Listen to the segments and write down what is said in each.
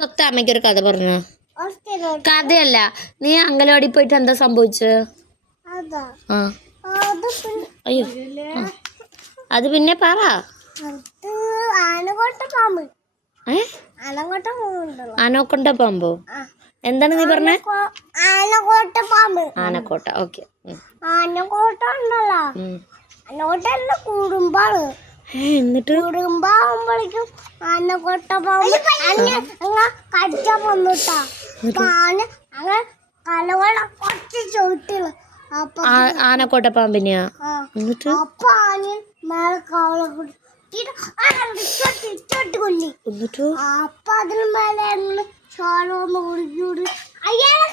സ്വത്ത അമ്മയ്ക്കൊരു കഥ പറഞ്ഞു. കഥയല്ല, നീ അംഗനവാടി പോയിട്ട് എന്താ സംഭവിച്ചത്? അയ്യോ, അത് പിന്നെ പറ. ആനക്കൊണ്ട പാമ്പോ? എന്താണ് നീ പറഞ്ഞ? ആനക്കോട്ട. ഓക്കെ. ആനക്കോട്ട ഉണ്ടല്ലോ, ആനക്കോട്ട കുടുംബാണ്. എന്നിട്ട് കുടുംബാകുമ്പോഴേക്കും ആനക്കോട്ട പാമ്പ് കടിച്ച വന്നിട്ടാ. കലവള കുറച്ച് ചോട്ടില് ആനക്കോട്ട പാമ്പിനെയാ. എന്നിട്ട് അപ്പൊ ആന മേലെ കവള കൊല്ലി. അപ്പൊ അതിന് മേലെ ചോളൊന്ന് കുടിക്കൂടി അയാളെ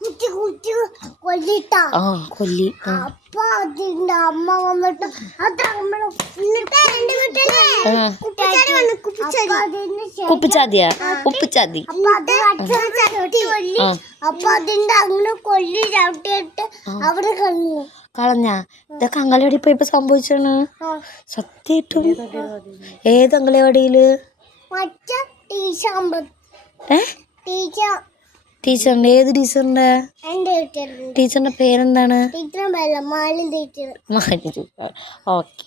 കുത്തി കുത്തി കൊല്ലിട്ടാ. അപ്പൊ അതിന്റെ അമ്മ വന്നിട്ട് അത് ഉപ്പിച്ചാതിയാ? ഉപ്പിച്ചാതി. അപ്പൊ അതിന്റെ അങ്ങനെ കൊല്ലി ചവിട്ടിയിട്ട് അവിടെ കളഞ്ഞ. ഇതൊക്കെ അംഗനവാടി പോയപ്പോ സംഭവിച്ചാണ് സത്യായിട്ടും. ഏത് അംഗനവാടിയില്? ടീച്ചറിന്റെ ഏത് ടീച്ചറിന്റെ? ടീച്ചറിന്റെ പേരെന്താണ്? ടീച്ചർ. ഓക്കെ.